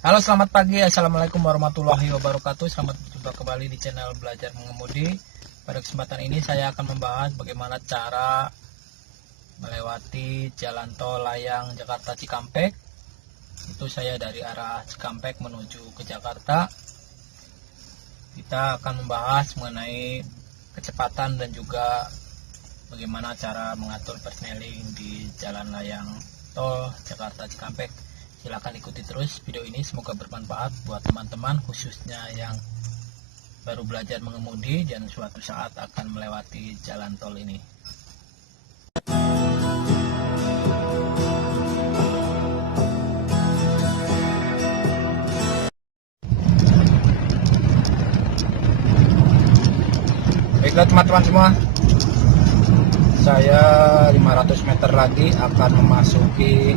Halo, selamat pagi. Assalamualaikum warahmatullahi wabarakatuh. Selamat berjumpa kembali di channel Belajar Mengemudi. Pada kesempatan ini saya akan membahas bagaimana cara melewati jalan tol layang Jakarta Cikampek. Itu saya dari arah Cikampek menuju ke Jakarta. Kita akan membahas mengenai kecepatan dan juga bagaimana cara mengatur persneling di jalan layang tol Jakarta Cikampek. Silahkan ikuti terus video ini, semoga bermanfaat buat teman-teman khususnya yang baru belajar mengemudi dan suatu saat akan melewati jalan tol ini. Baiklah teman-teman semua, saya 500 meter lagi akan memasuki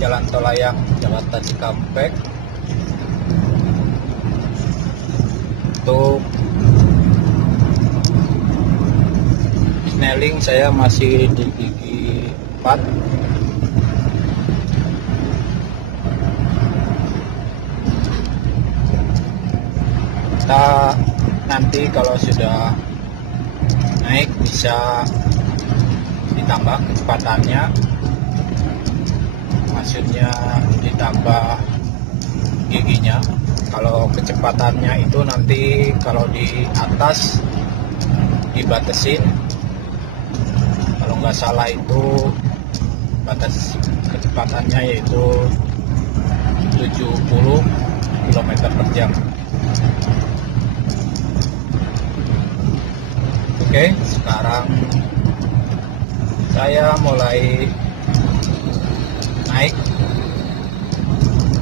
jalan tol layang Jakarta Cikampek. Untuk snelling saya masih di gigi 4. Kita nanti kalau sudah naik bisa ditambah kecepatannya, maksudnya ditambah giginya. Kalau kecepatannya itu nanti kalau di atas dibatasin, kalau nggak salah itu batas kecepatannya yaitu 70 km per jam. Oke, sekarang saya mulai naik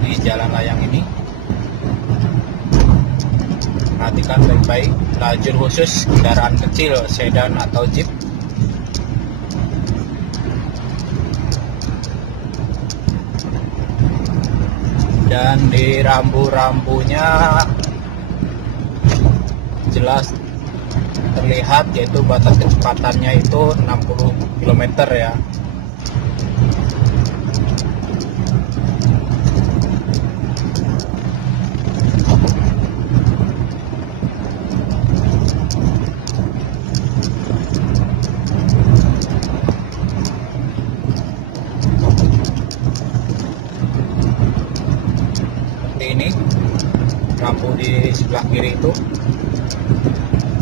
di jalan layang ini. Perhatikan baik-baik, lajur khusus kendaraan kecil, sedan atau jeep. Dan di rambu-rambunya jelas terlihat yaitu batas kecepatannya itu 60 km ya. Ini rambu di sebelah kiri itu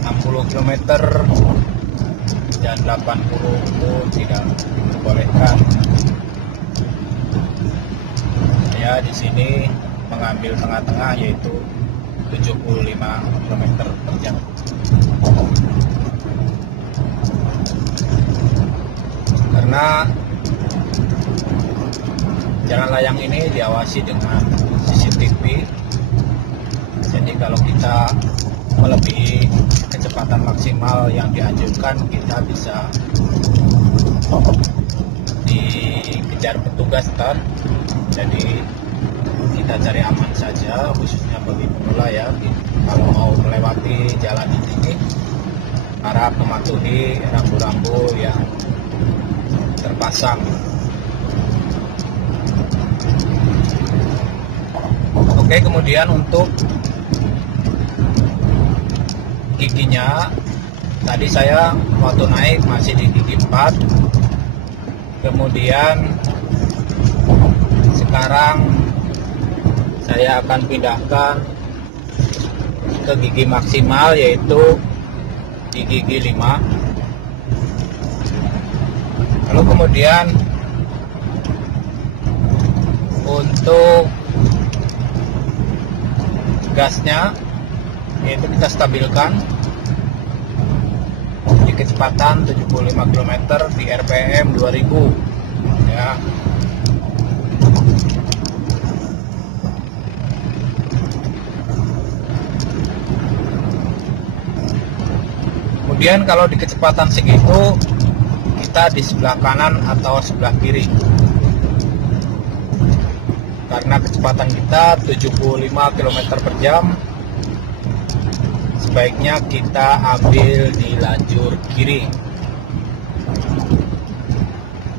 60 km dan 80 itu tidak diperbolehkan. Ya, di sini mengambil tengah-tengah yaitu 75 km per jam. Karena jalan layang ini diawasi dengan CCTV, jadi kalau kita melebihi kecepatan maksimal yang dianjurkan, kita bisa dikejar petugas kan. Jadi kita cari aman saja, khususnya bagi pemula ya. Kalau mau melewati jalan ini, harap mematuhi rambu-rambu yang terpasang. Oke, kemudian untuk giginya, tadi saya waktu naik masih di gigi 4. Kemudian sekarang saya akan pindahkan ke gigi maksimal yaitu di gigi 5. Lalu kemudian untuk gasnya yaitu kita stabilkan di kecepatan 75 km di RPM 2000 ya. Kemudian kalau di kecepatan segitu kita di sebelah kanan atau sebelah kiri, karena kecepatan kita 75 km per jam, sebaiknya kita ambil di lajur kiri.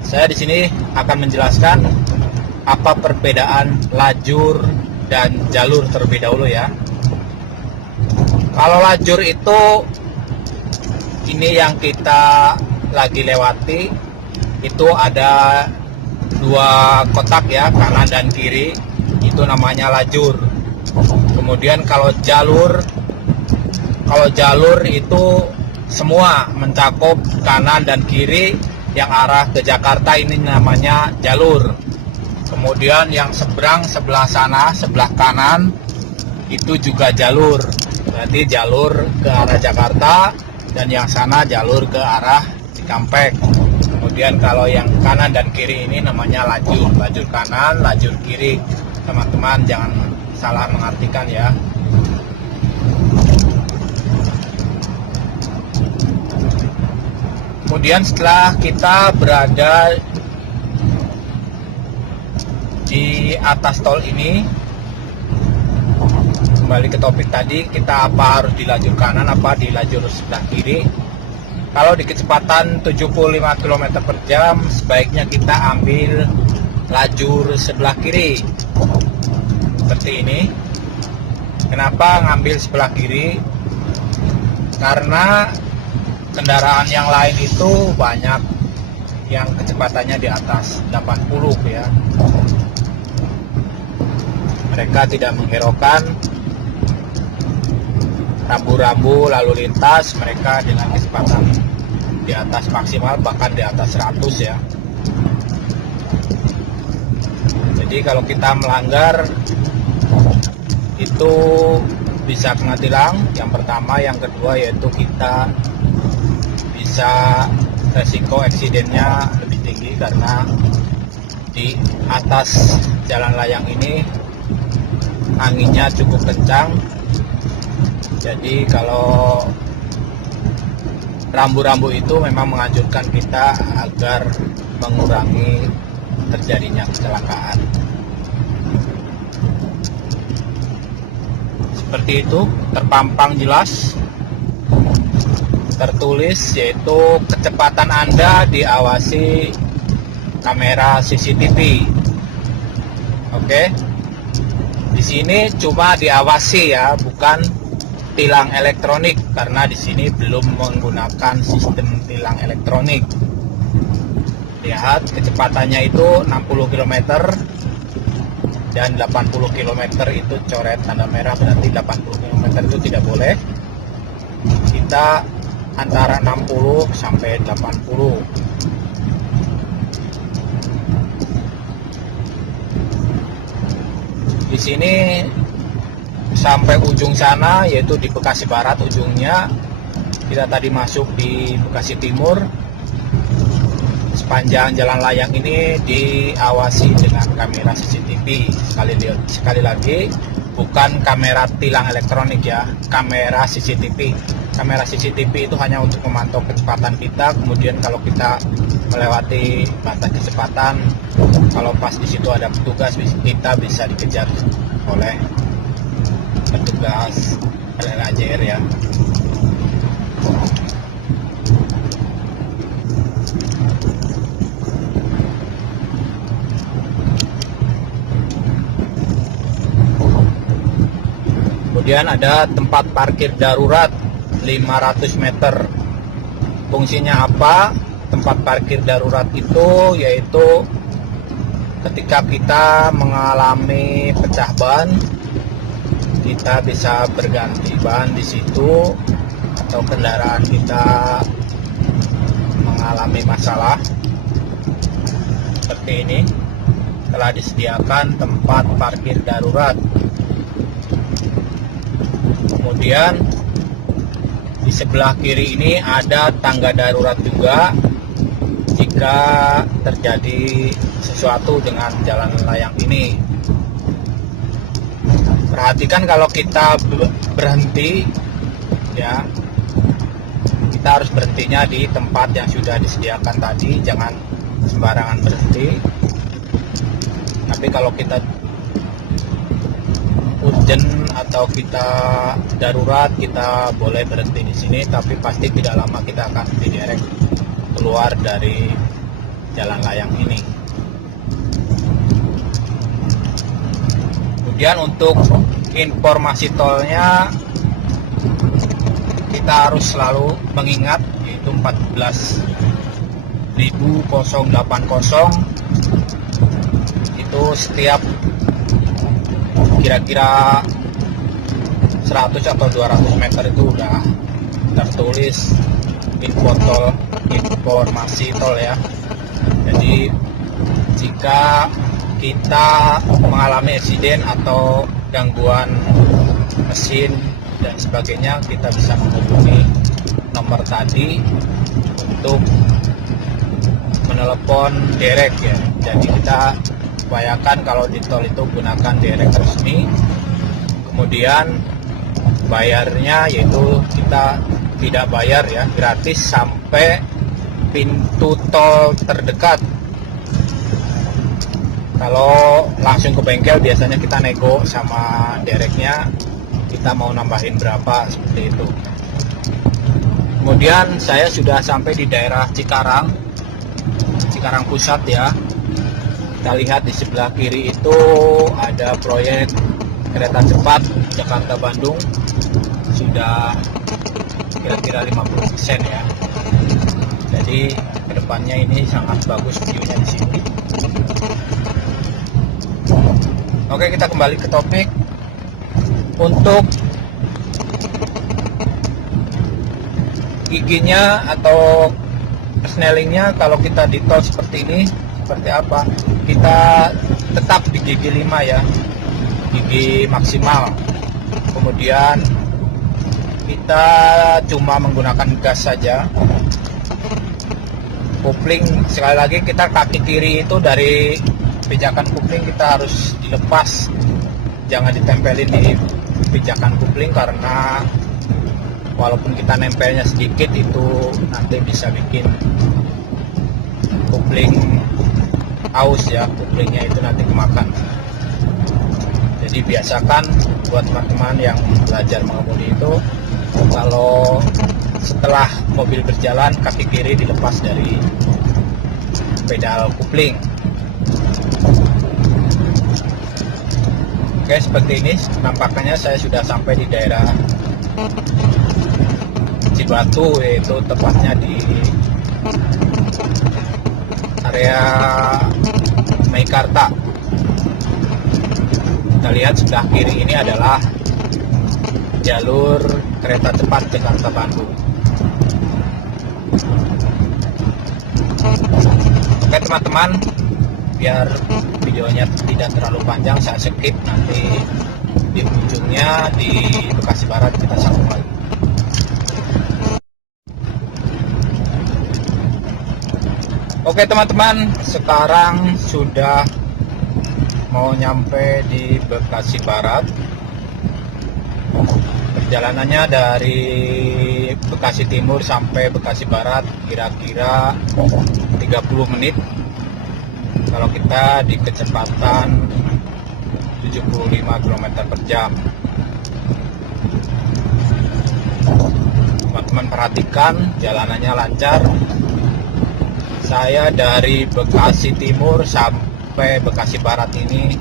Saya di sini akan menjelaskan apa perbedaan lajur dan jalur terlebih dahulu ya. Kalau lajur itu ini yang kita lagi lewati, itu ada dua kotak ya, kanan dan kiri, itu namanya lajur. Kemudian kalau jalur itu semua mencakup kanan dan kiri yang arah ke Jakarta, ini namanya jalur. Kemudian yang seberang sebelah sana, sebelah kanan, itu juga jalur. Berarti jalur ke arah Jakarta, dan yang sana jalur ke arah Cikampek. Kemudian kalau yang kanan dan kiri ini namanya lajur. Lajur kanan, lajur kiri. Teman-teman jangan salah mengartikan ya. Kemudian setelah kita berada di atas tol ini, kembali ke topik tadi, kita apa harus di lajur kanan apa di lajur sebelah kiri. Kalau di kecepatan 75 km per jam, sebaiknya kita ambil lajur sebelah kiri seperti ini. Kenapa ngambil sebelah kiri? Karena kendaraan yang lain itu banyak yang kecepatannya di atas 80 ya. Mereka tidak menghiraukan rambu-rambu lalu lintas, mereka dengan kecepatan di atas maksimal, bahkan di atas 100 ya. Jadi kalau kita melanggar itu bisa kena tilang, yang pertama. Yang kedua yaitu kita bisa resiko eksidennya lebih tinggi, karena di atas jalan layang ini anginnya cukup kencang. Jadi kalau rambu-rambu itu memang menganjurkan kita agar mengurangi terjadinya kecelakaan. Seperti itu, terpampang jelas, tertulis, yaitu kecepatan Anda diawasi kamera CCTV. Oke. Di sini cuma diawasi ya, bukan tilang elektronik, karena di sini belum menggunakan sistem tilang elektronik. Lihat kecepatannya itu 60 km dan 80 km itu coret tanda merah, berarti 80 km itu tidak boleh. Kita antara 60 sampai 80. Di sini sampai ujung sana, yaitu di Bekasi Barat ujungnya. Kita tadi masuk di Bekasi Timur. Sepanjang jalan layang ini diawasi dengan kamera CCTV. Sekali lagi, bukan kamera tilang elektronik ya, kamera CCTV. Kamera CCTV itu hanya untuk memantau kecepatan kita. Kemudian kalau kita melewati batas kecepatan, kalau pas di situ ada petugas, kita bisa dikejar oleh petugas LLAJR ya. Kemudian ada tempat parkir darurat 500 meter. Fungsinya apa? Tempat parkir darurat itu yaitu ketika kita mengalami pecah ban, kita bisa berganti ban di situ, atau kendaraan kita mengalami masalah seperti ini, telah disediakan tempat parkir darurat. Kemudian di sebelah kiri ini ada tangga darurat juga jika terjadi sesuatu dengan jalan layang ini. Perhatikan kalau kita berhenti ya, kita harus berhentinya di tempat yang sudah disediakan tadi, jangan sembarangan berhenti. Tapi kalau kita urgent atau kita darurat, kita boleh berhenti di sini, tapi pasti tidak lama kita akan diderek keluar dari jalan layang ini. Kemudian untuk informasi tolnya kita harus selalu mengingat, yaitu 14.080 itu setiap kira-kira 100 atau 200 meter itu udah tertulis informasi tol ya. Jadi jika kita mengalami insiden atau gangguan mesin dan sebagainya, kita bisa menghubungi nomor tadi untuk menelepon direct ya. Jadi kita upayakan kalau di tol itu gunakan direct resmi. Kemudian bayarnya yaitu kita tidak bayar ya, gratis sampai pintu tol terdekat. Kalau langsung ke bengkel biasanya kita nego sama directnya, kita mau nambahin berapa, seperti itu. Kemudian saya sudah sampai di daerah Cikarang Pusat ya. Kita lihat di sebelah kiri itu ada proyek kereta cepat Jakarta-Bandung, sudah kira-kira 50% ya. Jadi kedepannya ini sangat bagus viewnya di sini. Oke, kita kembali ke topik. Untuk giginya atau snellingnya, kalau kita di tol seperti ini, seperti apa? Kita tetap di gigi 5 ya, gigi maksimal. Kemudian kita cuma menggunakan gas saja. Kopling, sekali lagi kita kaki kiri itu dari pijakan kopling kita harus dilepas, jangan ditempelin di pijakan kopling, karena walaupun kita nempelnya sedikit itu nanti bisa bikin kopling aus ya, koplingnya itu nanti kemakan. Jadi biasakan buat teman-teman yang belajar mengemudi itu, kalau setelah mobil berjalan kaki kiri dilepas dari pedal kopling. Oke, seperti ini nampaknya saya sudah sampai di daerah Cibatu, yaitu tepatnya di area Meikarta. Kita lihat sebelah kiri ini adalah jalur kereta cepat Jakarta-Bandung. Oke teman-teman, biar videonya tidak terlalu panjang, saya skip, nanti di ujungnya di Bekasi Barat kita sambung lagi. Oke teman-teman, sekarang sudah mau nyampe di Bekasi Barat. Perjalanannya dari Bekasi Timur sampai Bekasi Barat kira-kira 30 menit kalau kita di kecepatan 75 km per jam. Teman-teman perhatikan, jalanannya lancar. Saya dari Bekasi Timur sampai Bekasi Barat ini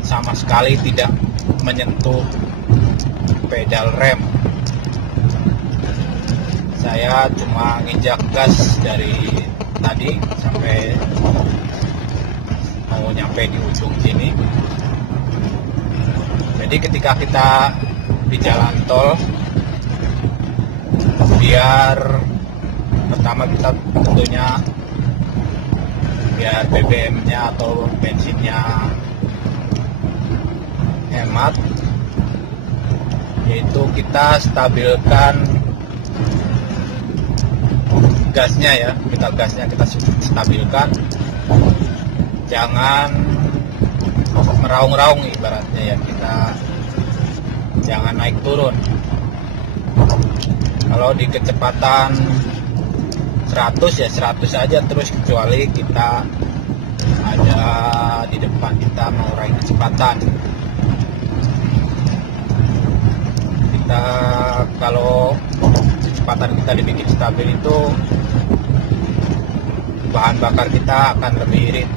sama sekali tidak menyentuh pedal rem. Saya cuma nginjak gas dari tadi sampai mau nyampe di ujung sini. Jadi ketika kita di jalan tol, biar pertama kita tentunya biar BBM-nya atau bensinnya hemat, yaitu kita stabilkan gasnya ya, kita stabilkan, jangan meraung-raung ibaratnya ya, kita jangan naik turun. Kalau di kecepatan 100 ya 100 aja terus, kecuali kita ada di depan kita mengurangi kecepatan. Kita kalau kecepatan kita dibikin stabil itu bahan bakar kita akan lebih irit.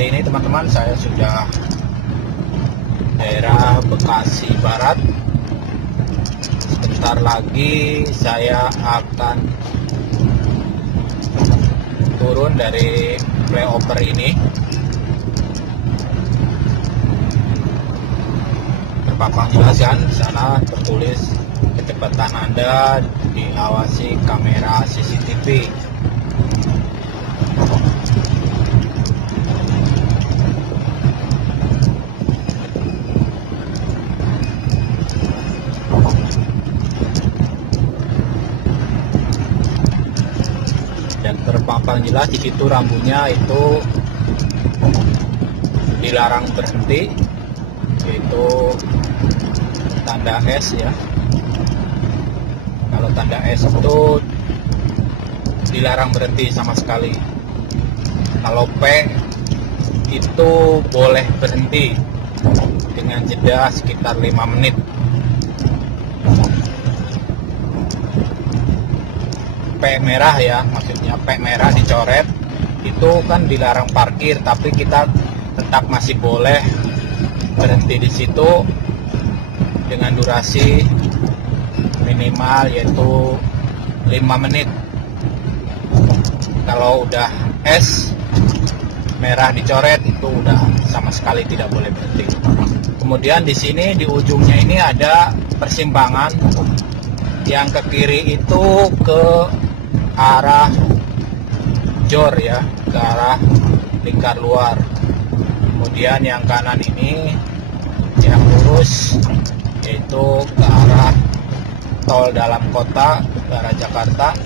seperti ini teman-teman, saya sudah daerah Bekasi Barat. Sebentar lagi saya akan turun dari flyover ini. Terpampang jelas kan, di sana tertulis kecepatan Anda diawasi kamera CCTV. Dan terpampang jelas di situ rambunya itu dilarang berhenti, yaitu tanda S ya. Kalau tanda S itu dilarang berhenti sama sekali. Kalau P itu boleh berhenti dengan jeda sekitar 5 menit. P merah ya, maksudnya P merah dicoret itu kan dilarang parkir, tapi kita tetap masih boleh berhenti di situ dengan durasi minimal yaitu 5 menit. Kalau udah S merah dicoret itu udah sama sekali tidak boleh berhenti. Kemudian di sini di ujungnya ini ada persimpangan yang ke kiri itu ke arah jor ya, ke arah lingkar luar. Kemudian yang kanan ini yang lurus yaitu ke arah tol dalam kota, ke arah Jakarta.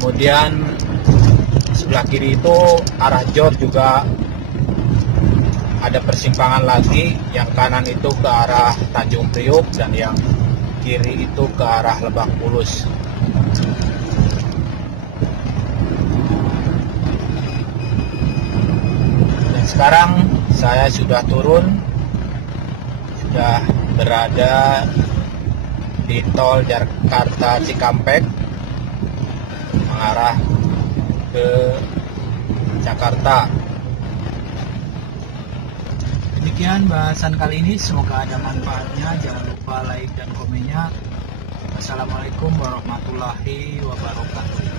Kemudian sebelah kiri itu arah jor juga ada persimpangan lagi, yang kanan itu ke arah Tanjung Priuk dan yang kiri itu ke arah Lebak Bulus. Dan sekarang saya sudah turun, sudah berada di tol Jakarta Cikampek mengarah ke Jakarta. Demikian bahasan kali ini, semoga ada manfaatnya. Jangan lupa like dan komennya. Assalamualaikum warahmatullahi wabarakatuh.